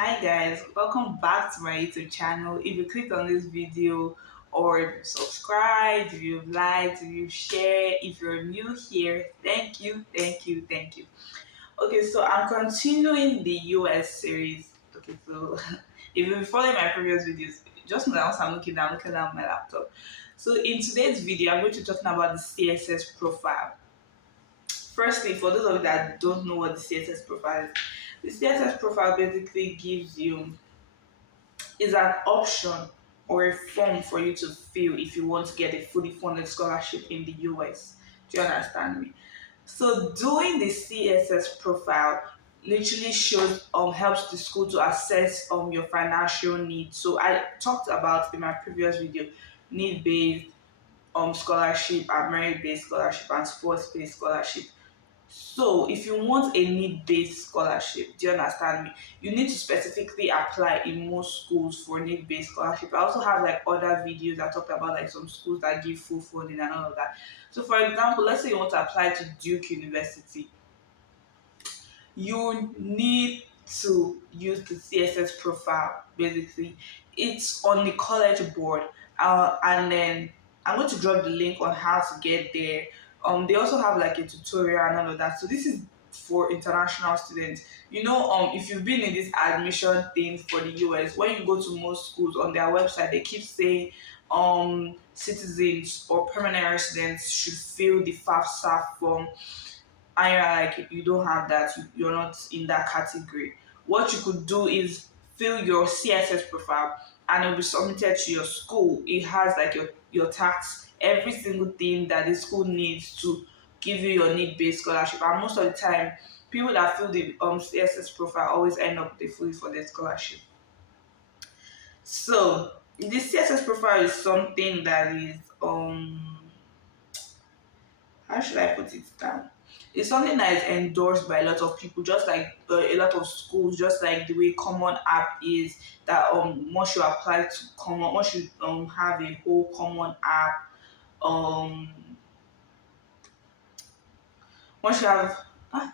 Hi guys, welcome back to my YouTube channel. If you clicked on this video or subscribed, if you've liked, if you've shared, if you're new here, thank you. Okay, so I'm continuing the US series. Okay, so if you've been following my previous videos, just know that once I'm looking down my laptop. So in today's video, I'm going to be talking about the CSS profile. Firstly, for those of you that don't know what the CSS profile is, the CSS profile basically gives you is an option or a form for you to fill if you want to get a fully funded scholarship in the US. Do you understand me? So doing the CSS profile literally shows helps the school to assess your financial needs. So I talked about in my previous video need based scholarship and merit based scholarship and sports based scholarship. So, if you want a need-based scholarship, do you understand me? You need to specifically apply in most schools for need-based scholarship. I also have like other videos that talked about like some schools that give full funding and all of that. So, for example, let's say you want to apply to Duke University, you need to use the CSS profile. Basically, it's on the college board, and then I'm going to drop the link on how to get there. They also have like a tutorial and all of that. So this is for international students. If you've been in this admission thing for the US, when you go to most schools on their website, they keep saying citizens or permanent residents should fill the FAFSA form, and you're like you don't have that, you're not in that category. What you could do is fill your CSS profile and it'll be submitted to your school. It has like your tax, every single thing that the school needs to give you your need-based scholarship. And most of the time, people that fill the CSS profile always end up with a fully funded scholarship. So the CSS profile is something that is how should I put it down? It's something that is endorsed by a lot of people, just like a lot of schools, just like the way Common App is. That once you apply to Common, once you have a whole Common App, um, once you have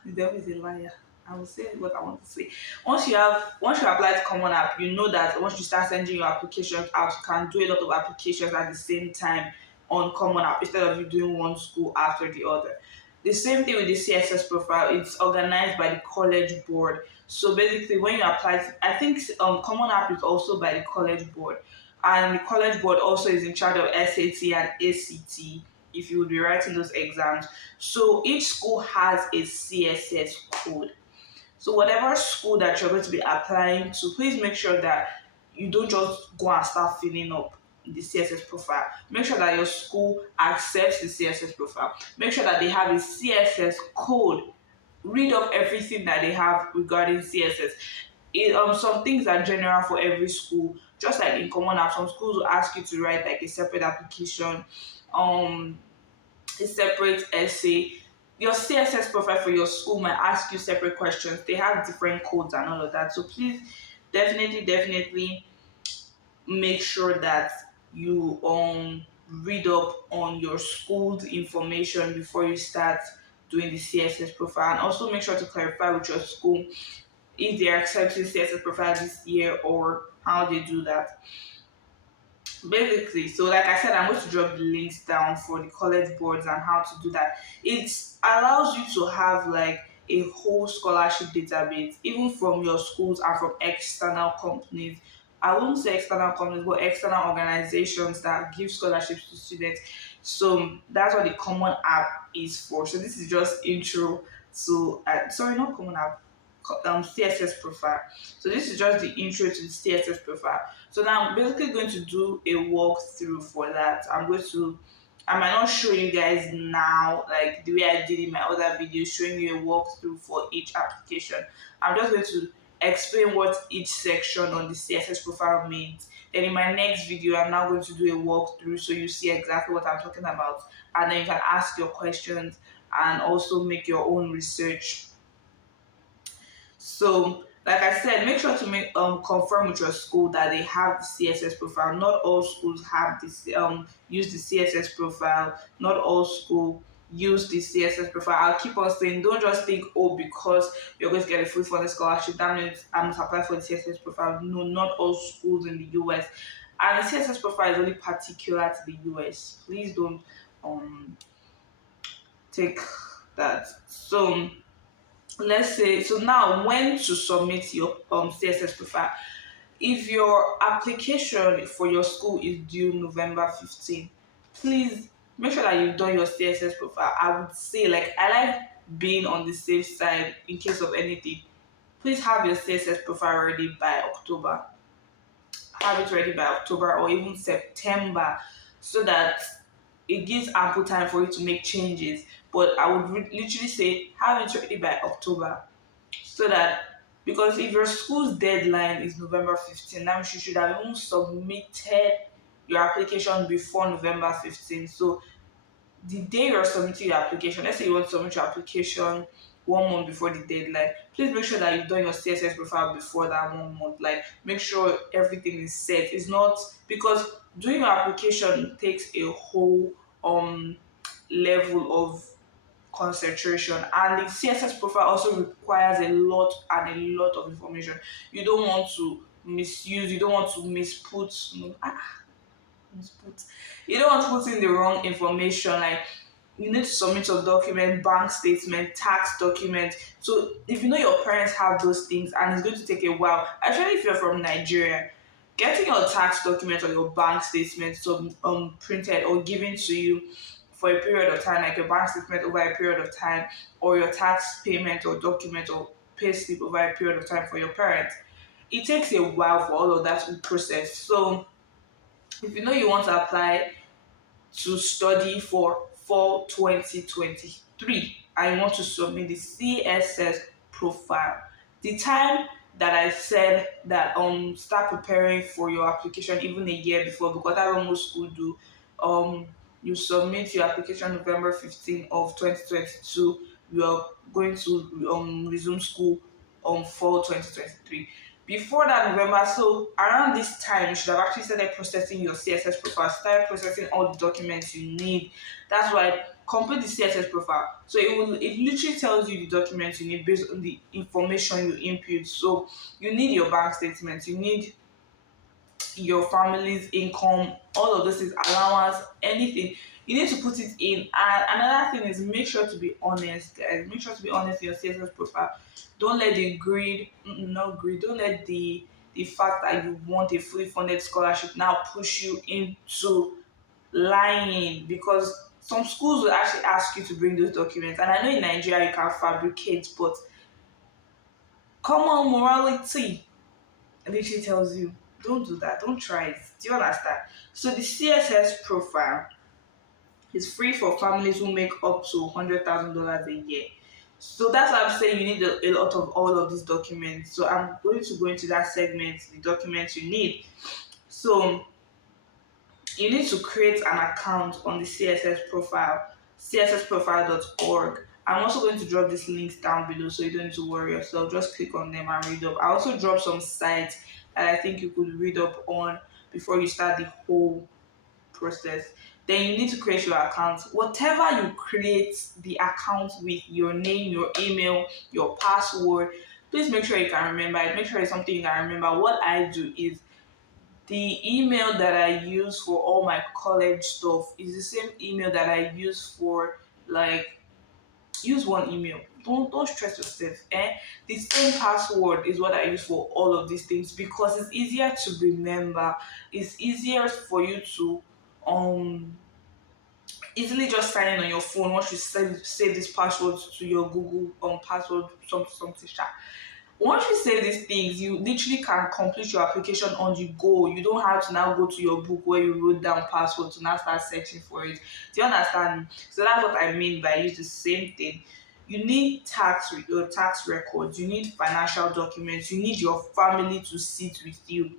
the devil is a liar. I will say what I want to say. Once you apply to Common App, you know that once you start sending your applications out, you can do a lot of applications at the same time on Common App instead of you doing one school after the other. The same thing with the CSS profile. It's organized by the college board. So basically, when you apply, I think Common App is also by the college board, and the college board also is in charge of SAT and ACT if you would be writing those exams. So each school has a CSS code. So whatever school that you're going to be applying to, please make sure that you don't just go and start filling up the CSS profile. Make sure that your school accepts the CSS profile. Make sure that they have a CSS code. Read up everything that they have regarding CSS. Some things are general for every school. Just like in Common App, some schools will ask you to write like a separate application, um, a separate essay. Your CSS profile for your school might ask you separate questions. They have different codes and all of that. So please, definitely make sure that you read up on your school's information before you start doing the CSS profile, and also make sure to clarify with your school if they're accepting CSS profile this year or how they do that. Basically, so like I said, I'm going to drop the links down for the college boards and how to do that. It allows you to have like a whole scholarship database, even from your schools and from external companies. I wouldn't say external companies, but external organizations that give scholarships to students. So that's what the Common App is for. So this is just intro to, sorry, not Common App, CSS profile. So this is just the intro to the CSS profile. So now I'm basically going to do a walkthrough for that. I might not show you guys now like the way I did in my other videos, showing you a walkthrough for each application. I'm just going to explain what each section on the CSS profile means. Then in my next video, I'm now going to do a walkthrough so you see exactly what I'm talking about. And then you can ask your questions and also make your own research. So, like I said, make sure to make confirm with your school that they have the CSS profile. Not all schools have this use the CSS profile. Not all school use the CSS profile. I'll keep on saying, don't just think, oh, because you're going to get a fully funded scholarship, that means I must apply for the CSS profile. No, not all schools in the US. And the CSS profile is only particular to the US. Please don't um take that. So let's say, so now when to submit your CSS profile. If your application for your school is due November 15, please make sure that you've done your CSS profile. I would say, like, I like being on the safe side in case of anything. Please have your CSS profile ready by October. Have it ready by October or even September, so that it gives ample time for you to make changes. But I would literally say have it ready by October, so that, because if your school's deadline is November 15, that means you should have even submitted your application before November 15. So the day you're submitting your application, let's say you want to submit your application 1 month before the deadline, please make sure that you've done your CSS profile before that 1 month. Like, make sure everything is set. It's not, because doing your application takes a whole level of concentration, and the CSS profile also requires a lot and a lot of information. You don't want to misuse, you don't want to misput, misput, you don't want to put in the wrong information. Like, you need to submit your document, bank statement, tax document. So if you know your parents have those things and it's going to take a while, especially if you're from Nigeria, getting your tax document or your bank statement printed or given to you for a period of time, like your bank statement over a period of time, or your tax payment or document or pay slip over a period of time for your parents, it takes a while for all of that to be processed. So if you know you want to apply to study for fall 2023 and you want to submit the CSS profile, the time that I said that start preparing for your application even a year before, because that's what most schools do. You submit your application November 15 of 2022. You are going to resume school on fall 2023. Before that November, so around this time, you should have actually started processing your CSS profile, start processing all the documents you need. That's why complete the CSS profile. So it literally tells you the documents you need based on the information you input. So you need your bank statement, you need your family's income, all of those things, allowance, anything. You need to put it in. And another thing is, make sure to be honest, guys. Make sure to be honest in your CSS profile. Don't let the greed, not greed, don't let the fact that you want a fully funded scholarship now push you into lying, because some schools will actually ask you to bring those documents. And I know in Nigeria you can fabricate, but common morality literally tells you, don't do that, don't try it. Do you understand? So the CSS profile is free for families who make up to $100,000 a year. So that's why I'm saying you need a lot of all of these documents. So I'm going to go into that segment, the documents you need. So you need to create an account on the CSS profile, cssprofile.org. I'm also going to drop these links down below so you don't need to worry yourself. Just click on them and read up. I also drop some sites that I think you could read up on before you start the whole process. Then you need to create your account. Whatever you create the account with, your name, your email, your password, please make sure you can remember it. Make sure it's something you can remember. What I do is, the email that I use for all my college stuff is the same email that I use for, like, use one email. Don't stress yourself. The same password is what I use for all of these things, because it's easier to remember. It's easier for you to um easily just sign in on your phone once you save this password to your Google password something. Once you save these things, you literally can complete your application on the go. You don't have to now go to your book where you wrote down password to now start searching for it. Do you understand? So that's what I mean by use the same thing. You need your tax records, you need financial documents, you need your family to sit with you.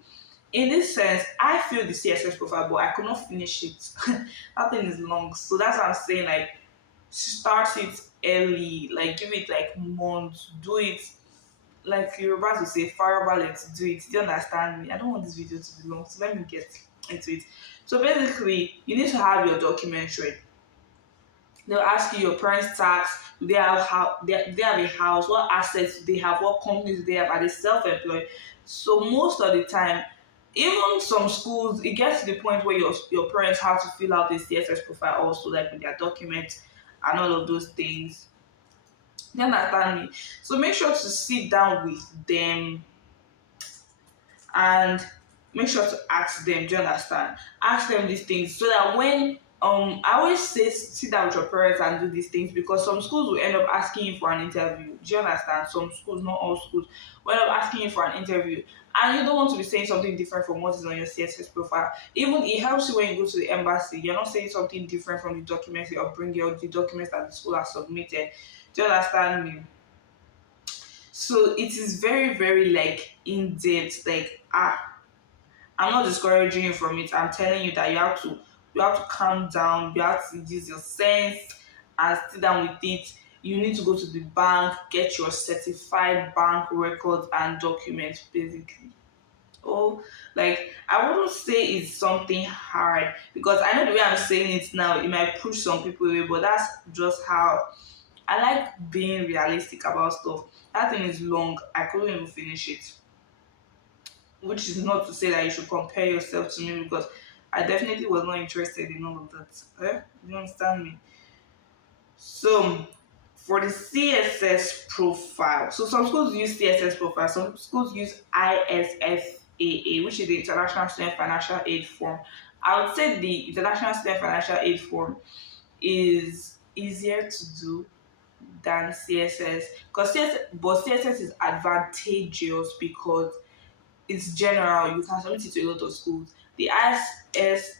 In this sense, I feel the CSS profile, but I could not finish it. That thing is long. So that's what I'm saying, like, start it early, like give it like months, do it like you're about to say farabalẹ̀ to do it. Do you understand me? I don't want this video to be long, so let me get into it. So basically, you need to have your documents ready. They'll ask you your parents' tax. Do they have they have a house? What assets do they have? What companies do they have? Are they self-employed? So most of the time, even some schools, it gets to the point where your parents have to fill out a CSS profile also, like with their documents and all of those things. You understand me? So make sure to sit down with them and make sure to ask them. Do you understand? Ask them these things so that when I always say sit down with your parents and do these things, because some schools will end up asking you for an interview. Do you understand? Some schools, not all schools, will end up asking you for an interview, and you don't want to be saying something different from what is on your CSS profile. Even it helps you when you go to the embassy. You're not saying something different from the documents or bring out the documents that the school has submitted. Do you understand me? So it is very, very like in depth. Like I'm not discouraging you from it. I'm telling you that you have to calm down. You have to use your sense and sit down with it. You need to go to the bank, get your certified bank records and documents, basically. Oh, like I wouldn't say it's something hard because I know the way I'm saying it now, it might push some people away, but that's just how I like being realistic about stuff. That thing is long. I couldn't even finish it, which is not to say that you should compare yourself to me because I definitely was not interested in all of that. You understand me? So, for the CSS profile, so some schools use CSS profile, some schools use ISFAA, which is the International Student Financial Aid Form. I would say the International Student Financial Aid Form is easier to do than CSS because CSS is advantageous because it's general. You can submit it to a lot of schools. The IS,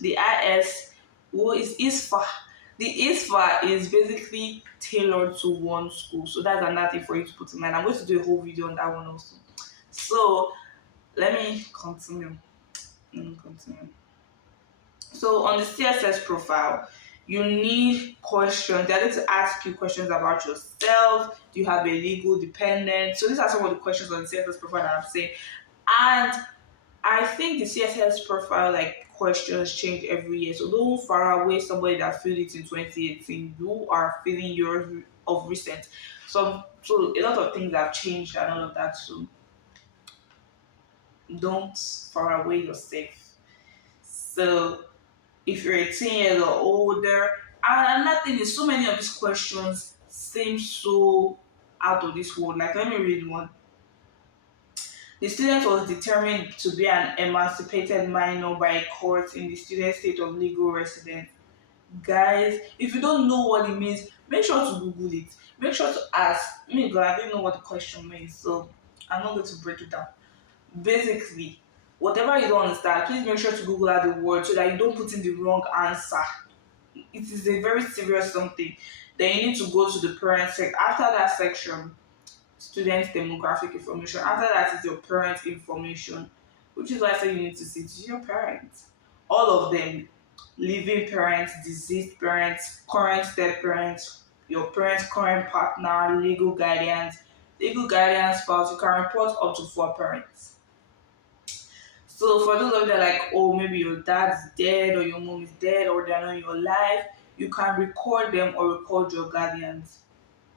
the IS, what is ISFA? The ISFA is basically tailored to one school. So that's another thing for you to put in mind. I'm going to do a whole video on that one also. So let me continue. So on the CSS profile, you need questions. They're going to ask you questions about yourself. Do you have a legal dependent? So these are some of the questions on the CSS profile that I'm saying. And I think the CSS profile like questions change every year. So don't far away somebody that filled it in 2018. You are filling yours of recent. So a lot of things have changed and all of that. So don't far away yourself. So if you're 18 years or older, and another thing is so many of these questions seem so out of this world. Like let me read one. The student was determined to be an emancipated minor by a court in the student state of legal residence. Guys, if you don't know what it means, make sure to Google it. Make sure to ask. Me, God, I didn't know what the question means, so I'm not going to break it down. Basically, whatever you don't understand, please make sure to Google out the word so that you don't put in the wrong answer. It is a very serious something. Then you need to go to the parent section. After that section, student demographic information. After that is your parent information, which is why I say you need to see to your parents. All of them, living parents, deceased parents, current step parents, your parents' current partner, legal guardians, spouse. You can report up to 4 parents. So for those of you that are like, oh, maybe your dad's dead or your mom is dead or they're not in your life, you can record them or record your guardians.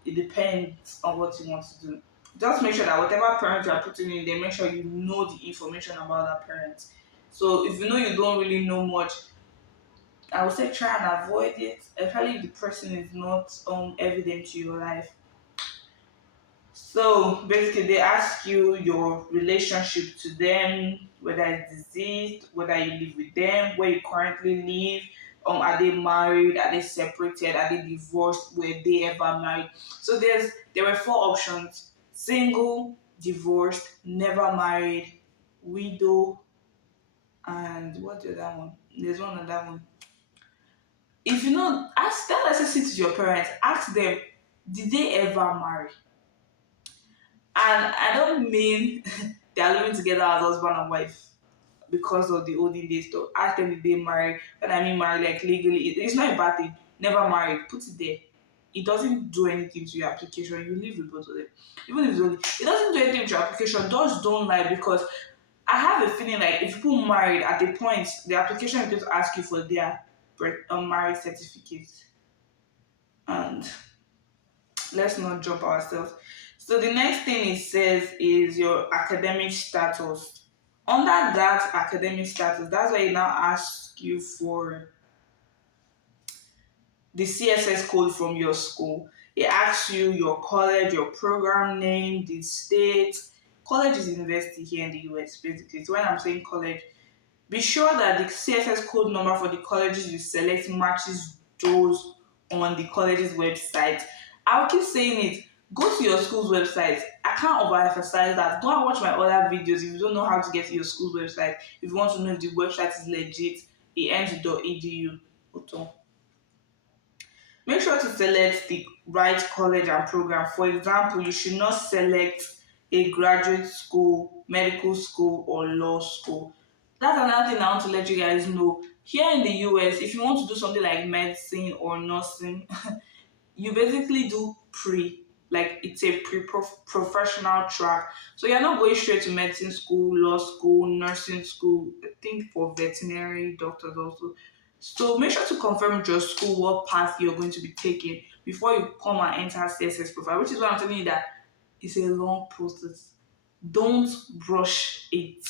It depends on what you want to do. Just make sure that whatever parent you are putting in there, make sure you know the information about that parent. So if you know you don't really know much, I would say try and avoid it, especially if the person is not evident to your life. So basically, they ask you your relationship to them, whether it's diseased, whether you live with them, where you currently live. Are they married? Are they separated? Are they divorced? Were they ever married? So there were 4 options: single, divorced, never married, widow, and what's the other one? There's one other one. If you know, ask that necessity to your parents. Ask them, did they ever marry? And I don't mean they are living together as husband and wife because of the olden days stuff. Ask them if they marry. When I mean marry, like legally, it's not a bad thing. Never married, put it there. It doesn't do anything to your application. You live with both of them. Even if it's only, it doesn't do anything to your application. Just don't lie because I have a feeling like if people married at the point, the application is going to ask you for their marriage certificate. And let's not jump ourselves. So the next thing it says is your academic status. Under that academic status, that's why it now asks you for the CSS code from your school. It asks you your college, your program name, the state. College is university here in the US, basically. So when I'm saying college, be sure that the CSS code number for the colleges you select matches those on the college's website. I'll keep saying it. Go to your school's website. I can't overemphasize that. Go and watch my other videos if you don't know how to get to your school's website. If you want to know if the website is legit, it ends with .edu. Make sure to select the right college and program. For example, you should not select a graduate school, medical school, or law school. That's another thing I want to let you guys know. Here in the US, if you want to do something like medicine or nursing, you basically do like it's a professional track. So you're not going straight to medicine school, law school, nursing school. I think for veterinary doctors also. So make sure to confirm with your school what path you're going to be taking before you come and enter CSS profile, which is why I'm telling you that it's a long process. Don't rush it.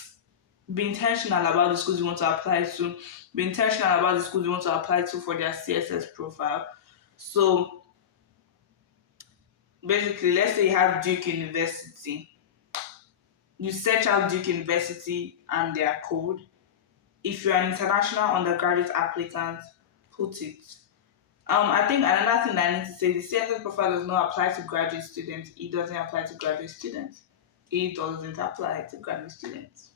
Be intentional about the schools you want to apply to. Be intentional about the schools you want to apply to for their CSS profile. So basically, let's say you have Duke University. You search out Duke University and their code. If you're an international undergraduate applicant, put it. I think another thing that I need to say, the CSS profile does not apply to graduate students. It doesn't apply to graduate students. It doesn't apply to graduate students.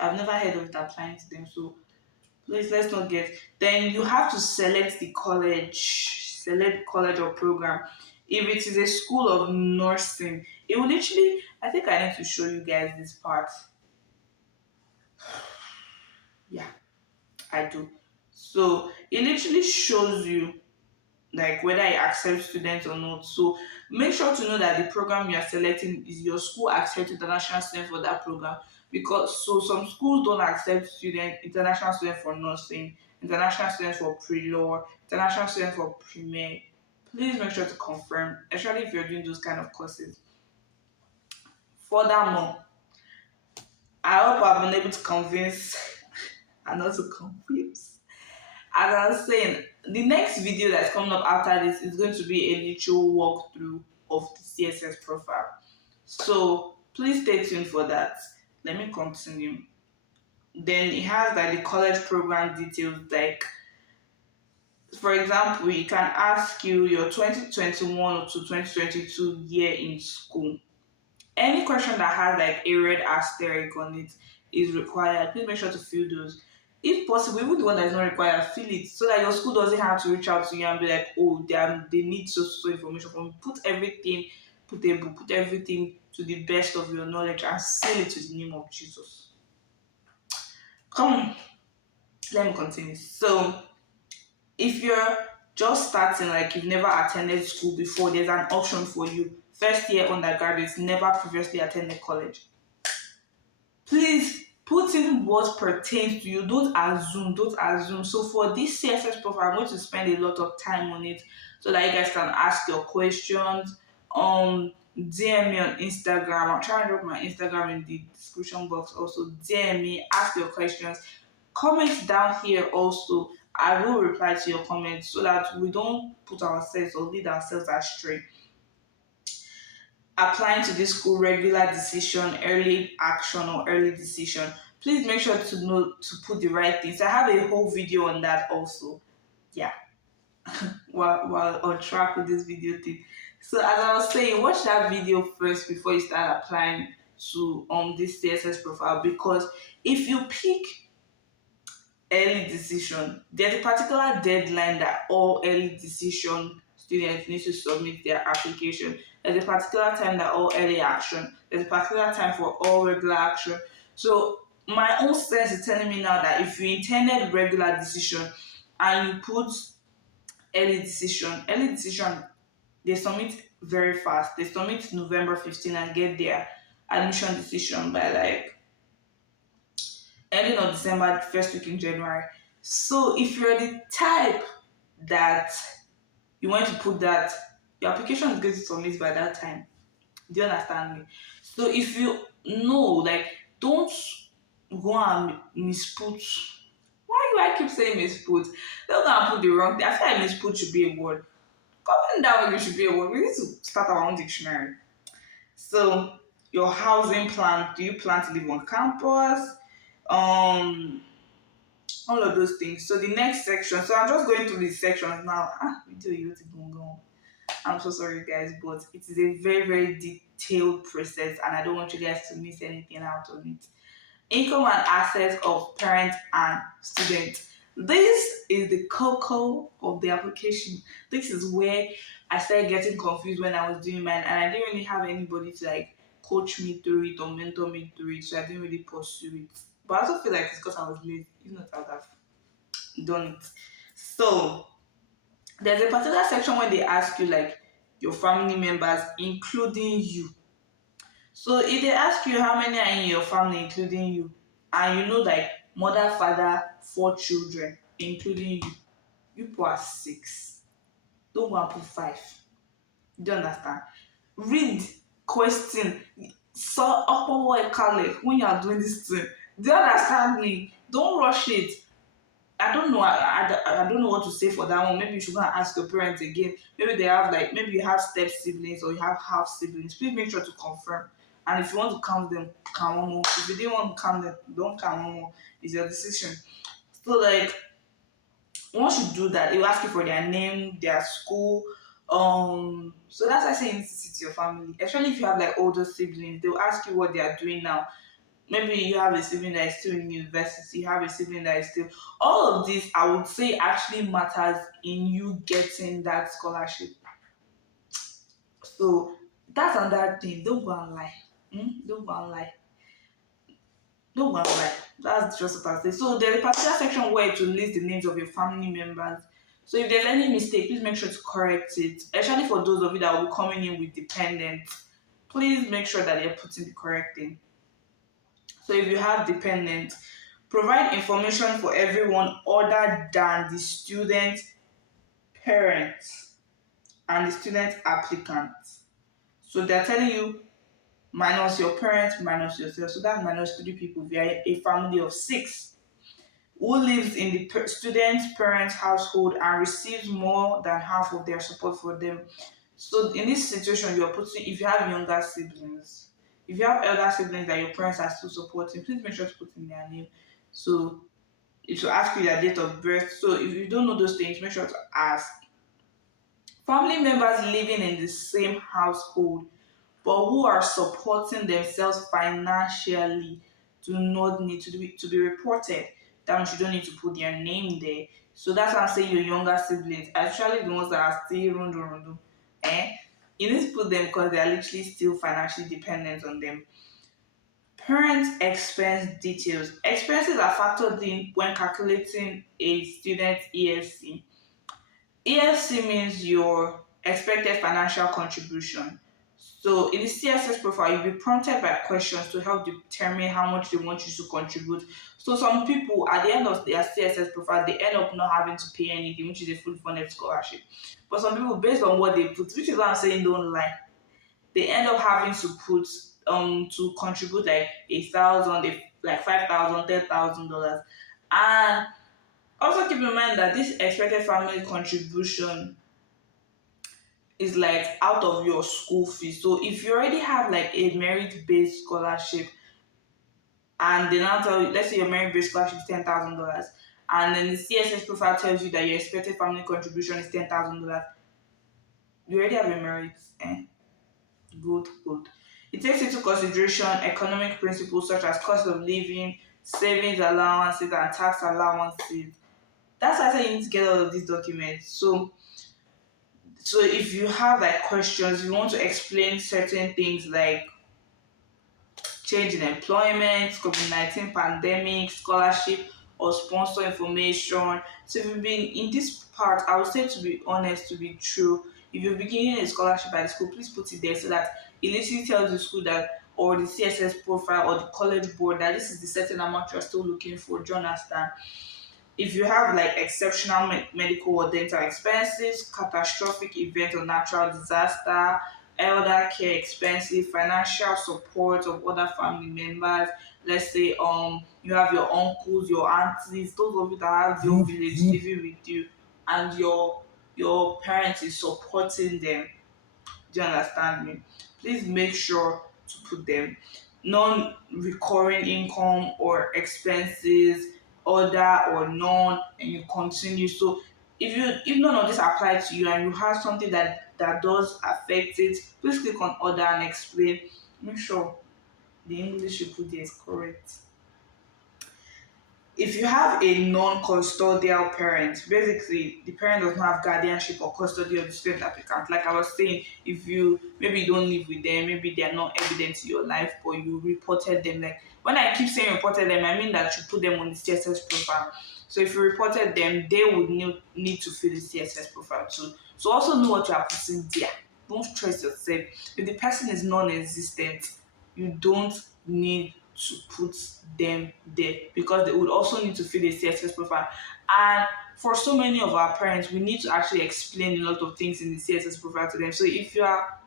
I've never heard of it applying to them, so please let's not get. Then you have to select college or program. If it is a school of nursing, it will literally. I think I need to show you guys this part. Yeah, I do. So it literally shows you like whether it accepts students or not. So make sure to know that the program you are selecting is your school accepts international students for that program. Because so some schools don't accept international students for nursing, international students for pre-law, international students for pre-med. Please make sure to confirm, especially if you're doing those kind of courses. Furthermore, I hope I've been able to convince and not to confuse. As I was saying, the next video that's coming up after this is going to be a literal walkthrough of the CSS profile. So please stay tuned for that. Let me continue. Then it has like the college program details, like for example, it can ask you your 2021 to 2022 year in school. Any question that has like a red asterisk on it is required. Please make sure to fill those. If possible, even the one that is not required, fill it so that your school doesn't have to reach out to you and be like, oh, they need so information from you. Put everything, put everything to the best of your knowledge and seal it to the name of Jesus. Come on, let me continue. So, if you're just starting, like you've never attended school before, there's an option for you. First year undergraduates never previously attended college. Please put in what pertains to you. Don't assume. So for this CSS profile, I'm going to spend a lot of time on it so that you guys can ask your questions. DM me on Instagram. I'm trying to drop my Instagram in the description box also. DM me, ask your questions. Comment down here also. I will reply to your comments so that we don't put ourselves or lead ourselves astray. Applying to this school, regular decision, early action, or early decision. Please make sure to know to put the right things. I have a whole video on that also. Yeah. while on track with this video thing. So as I was saying, watch that video first before you start applying to this CSS profile, because if you pick early decision, there's a particular deadline that all early decision students need to submit their application. There's a particular time that all early action. There's a particular time for all regular action. So my own sense is telling me now that if you intended regular decision and you put early decision, they submit very fast. They submit November 15 and get their admission decision by like ending of December, first week in January. So if you're the type that you want to put that your application is going to submit by that time. Do you understand me? So if you know, like, don't go and misput. Why do I keep saying misput? Don't go and put the wrong thing. I feel like misput should be a word. Comment down if it should be a word. We need to start our own dictionary. So your housing plan, do you plan to live on campus? Um all of those things. So the next section, so I'm just going through the sections now. Video you to go. I'm so sorry guys, but it is a very, very detailed process and I don't want you guys to miss anything out of it. Income and assets of parent and student. This is the cocoa of the application. This is where I started getting confused when I was doing mine, and I didn't really have anybody to like coach me through it or mentor me through it, so I didn't really pursue it. But I also feel like it's because I was lazy. If not, I would have done it. So there's a particular section where they ask you like your family members, including you. So if they ask you how many are in your family, including you, and you know like mother, father, 4 children, including you put at 6. Don't go and put 5. Do you understand? Read, question, so when you are doing this thing. Do you understand me? Don't rush it. I don't know. I don't know what to say for that one. Maybe you should go and ask your parents again. Maybe they have like maybe you have step siblings or you have half siblings. Please make sure to confirm. And if you want to count them, count one more. If you didn't want to count them, don't count one more. It's your decision. So like once you do that, they will ask you for their name, their school. So that's why I say you need to sit to your family. Especially if you have like older siblings, they will ask you what they are doing now. Maybe you have a sibling that is still in university, you have a sibling that is still, all of this I would say actually matters in you getting that scholarship. So that's another thing. Don't go and lie. Don't go and lie. Don't go and lie. That's just what I say. So there's a particular section where to list the names of your family members. So if there's any mistake, please make sure to correct it. Especially for those of you that will be coming in with dependents, please make sure that you're putting the correct thing. So if you have dependents, provide information for everyone other than the student parents and the student applicant. So they're telling you minus your parents, minus yourself. So that's minus 3 people. If you are a family of 6 who lives in the student's parents' household and receives more than half of their support for them. So in this situation, you're putting, if you have younger siblings, if you have elder siblings that your parents are still supporting, please make sure to put in their name. So it will ask you their date of birth. So if you don't know those things, make sure to ask. Family members living in the same household but who are supporting themselves financially do not need to be reported. That means you don't need to put their name there. So that's why I'm saying your younger siblings, actually the ones that are still rondo. You need to put them because they are literally still financially dependent on them. Parent expense details. Expenses are factored in when calculating a student's EFC. EFC means your expected financial contribution. So in the CSS profile, you'll be prompted by questions to help determine how much they want you to contribute. So some people at the end of their CSS profile, they end up not having to pay anything, which is a fully funded scholarship. But some people, based on what they put, which is why I'm saying don't lie, they end up having to put to contribute like 1,000, like 5,000, $10,000. And also keep in mind that this expected family contribution is like out of your school fees. So if you already have like a merit-based scholarship and they now tell you, let's say your merit-based scholarship is $10,000, and then the CSS profile tells you that your expected family contribution is $10,000, you already have a merit. Good. It takes into consideration economic principles such as cost of living, savings allowances, and tax allowances. That's why I say you need to get all of these documents. So if you have like questions, you want to explain certain things like change in employment, COVID-19 pandemic, scholarship, or sponsor information. So if you've been in this part, I would say to be honest, to be true, if you're beginning a scholarship by the school, please put it there so that it literally tells the school that or the CSS profile or the college board that this is the certain amount you're still looking for. Do you understand? If you have like exceptional medical or dental expenses, catastrophic event or natural disaster, elder care expenses, financial support of other family members. Let's say you have your uncles, your aunties, those of you that have your village living with you, and your parents is supporting them. Do you understand me? Please make sure to put them. Non-recurring income or expenses, other or none, and you continue. So if none of this apply to you and you have something that does affect it, please click on other and explain. Make sure the English you put there is correct. If you have a non-custodial parent, basically the parent does not have guardianship or custody of the student applicant. Like I was saying, if you maybe you don't live with them, maybe they are not evident in your life, but you reported them. Like when I keep saying reported them, I mean that you put them on the CSS profile. So if you reported them, they would need to fill the CSS profile too. So also know what you are putting there. Don't stress yourself. If the person is non-existent, you don't need to put them there because they would also need to fill a CSS profile. And for so many of our parents, we need to actually explain a lot of things in the CSS profile to them. So if you are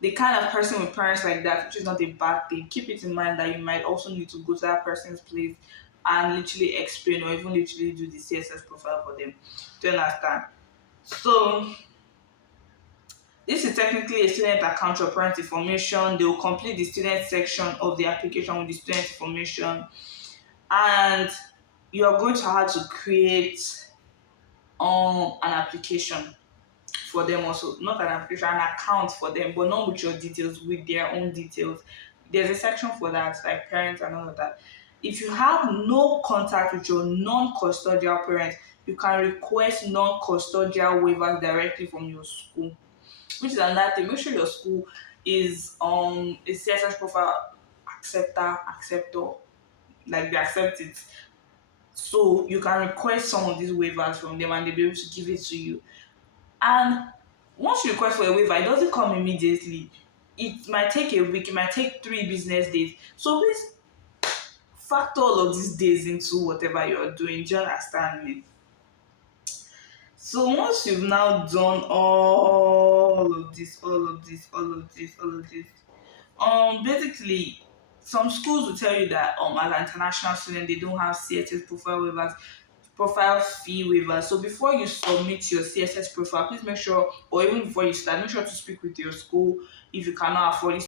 the kind of person with parents like that, which is not a bad thing, keep it in mind that you might also need to go to that person's place and literally explain or even literally do the CSS profile for them. Do you understand? So this is technically a student account or parent information. They will complete the student section of the application with the student information, and you are going to have to create an application for them also. Not an application, an account for them, but not with your details, with their own details. There's a section for that, like parents and all of that. If you have no contact with your non-custodial parent, you can request non-custodial waivers directly from your school, which is another thing. Make sure your school is a CSS profile acceptor, like they accept it. So you can request some of these waivers from them and they'll be able to give it to you. And once you request for a waiver, it doesn't come immediately. It might take a week, it might take 3 business days. So please factor all of these days into whatever you're doing. Do you understand me? So once you've now done all of this, basically, some schools will tell you that as an international student, they don't have CSS profile waivers, profile fee waivers. So before you submit your CSS profile, please make sure, or even before you start, make sure to speak with your school if you cannot afford it.